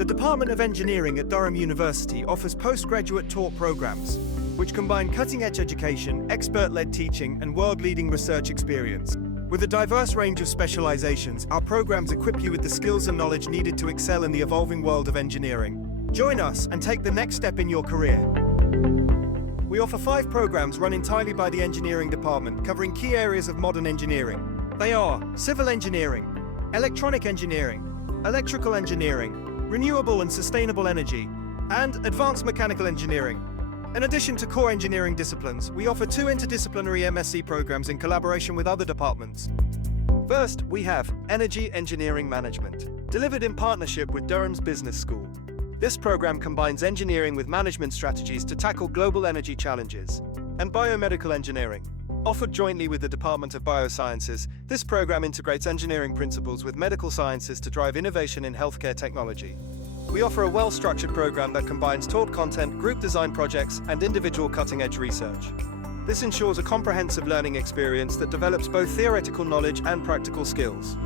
The Department of Engineering at Durham University offers postgraduate taught programs, which combine cutting-edge education, expert-led teaching, and world-leading research experience. With a diverse range of specializations, our programs equip you with the skills and knowledge needed to excel in the evolving world of engineering. Join us and take the next step in your career. We offer 5 programs run entirely by the engineering department, covering key areas of modern engineering. They are civil engineering, electronic engineering, electrical engineering, renewable and sustainable energy, and advanced mechanical engineering. In addition to core engineering disciplines, we offer 2 interdisciplinary MSc programs in collaboration with other departments. First, we have Energy Engineering Management, delivered in partnership with Durham's Business School. This program combines engineering with management strategies to tackle global energy challenges. And Biomedical Engineering. Offered jointly with the Department of Biosciences, this program integrates engineering principles with medical sciences to drive innovation in healthcare technology. We offer a well-structured program that combines taught content, group design projects, and individual cutting-edge research. This ensures a comprehensive learning experience that develops both theoretical knowledge and practical skills.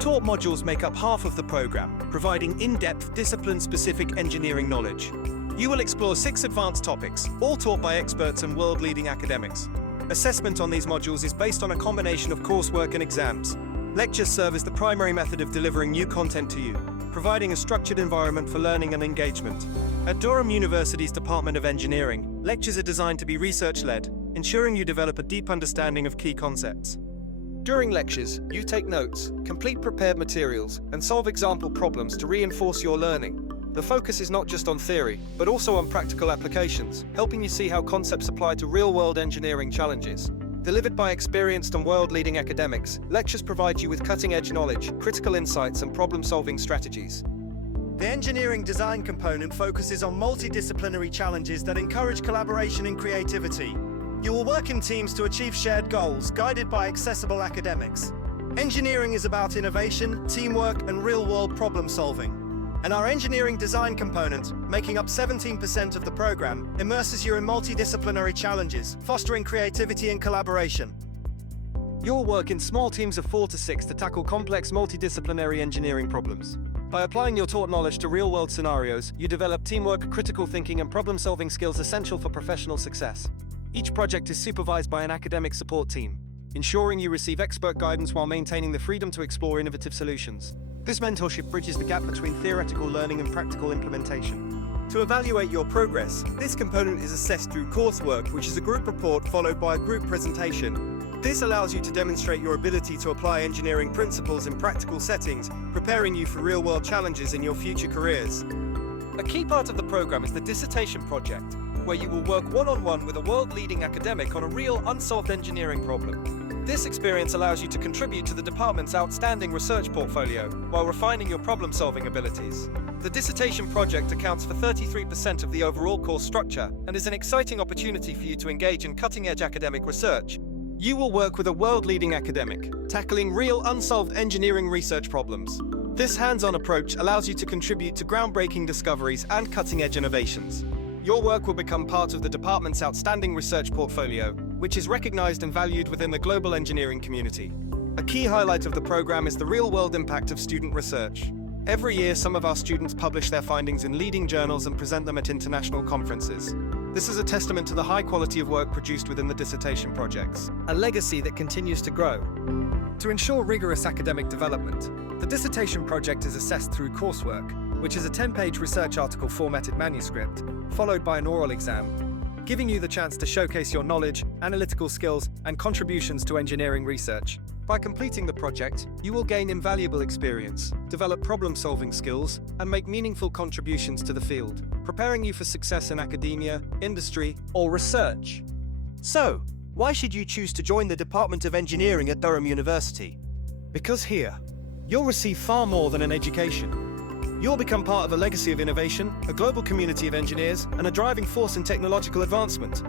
Taught modules make up half of the program, providing in-depth, discipline-specific engineering knowledge. You will explore 6 advanced topics, all taught by experts and world-leading academics. Assessment on these modules is based on a combination of coursework and exams. Lectures serve as the primary method of delivering new content to you, providing a structured environment for learning and engagement. At Durham University's Department of Engineering, lectures are designed to be research-led, ensuring you develop a deep understanding of key concepts. During lectures, you take notes, complete prepared materials, and solve example problems to reinforce your learning. The focus is not just on theory, but also on practical applications, helping you see how concepts apply to real-world engineering challenges. Delivered by experienced and world-leading academics, lectures provide you with cutting-edge knowledge, critical insights, and problem-solving strategies. The engineering design component focuses on multidisciplinary challenges that encourage collaboration and creativity. You will work in teams to achieve shared goals, guided by accessible academics. Engineering is about innovation, teamwork, and real-world problem-solving. And our engineering design component, making up 17% of the program, immerses you in multidisciplinary challenges, fostering creativity and collaboration. You'll work in small teams of 4 to 6 to tackle complex multidisciplinary engineering problems. By applying your taught knowledge to real-world scenarios, you develop teamwork, critical thinking, and problem-solving skills essential for professional success. Each project is supervised by an academic support team, ensuring you receive expert guidance while maintaining the freedom to explore innovative solutions. This mentorship bridges the gap between theoretical learning and practical implementation. To evaluate your progress, this component is assessed through coursework, which is a group report followed by a group presentation. This allows you to demonstrate your ability to apply engineering principles in practical settings, preparing you for real-world challenges in your future careers. A key part of the program is the dissertation project, where you will work one-on-one with a world-leading academic on a real unsolved engineering problem. This experience allows you to contribute to the department's outstanding research portfolio while refining your problem-solving abilities. The dissertation project accounts for 33% of the overall course structure and is an exciting opportunity for you to engage in cutting-edge academic research. You will work with a world-leading academic, tackling real unsolved engineering research problems. This hands-on approach allows you to contribute to groundbreaking discoveries and cutting-edge innovations. Your work will become part of the department's outstanding research portfolio, which is recognized and valued within the global engineering community. A key highlight of the program is the real-world impact of student research. Every year, some of our students publish their findings in leading journals and present them at international conferences. This is a testament to the high quality of work produced within the dissertation projects, a legacy that continues to grow. To ensure rigorous academic development, the dissertation project is assessed through coursework, which is a 10-page research article formatted manuscript, followed by an oral exam, giving you the chance to showcase your knowledge, analytical skills, and contributions to engineering research. By completing the project, you will gain invaluable experience, develop problem-solving skills, and make meaningful contributions to the field, preparing you for success in academia, industry, or research. So, why should you choose to join the Department of Engineering at Durham University? Because here, you'll receive far more than an education. You'll become part of a legacy of innovation, a global community of engineers, and a driving force in technological advancement.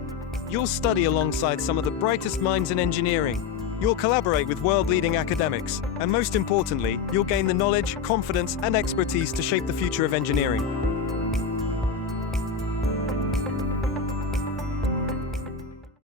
You'll study alongside some of the brightest minds in engineering. You'll collaborate with world-leading academics, and most importantly, you'll gain the knowledge, confidence, and expertise to shape the future of engineering.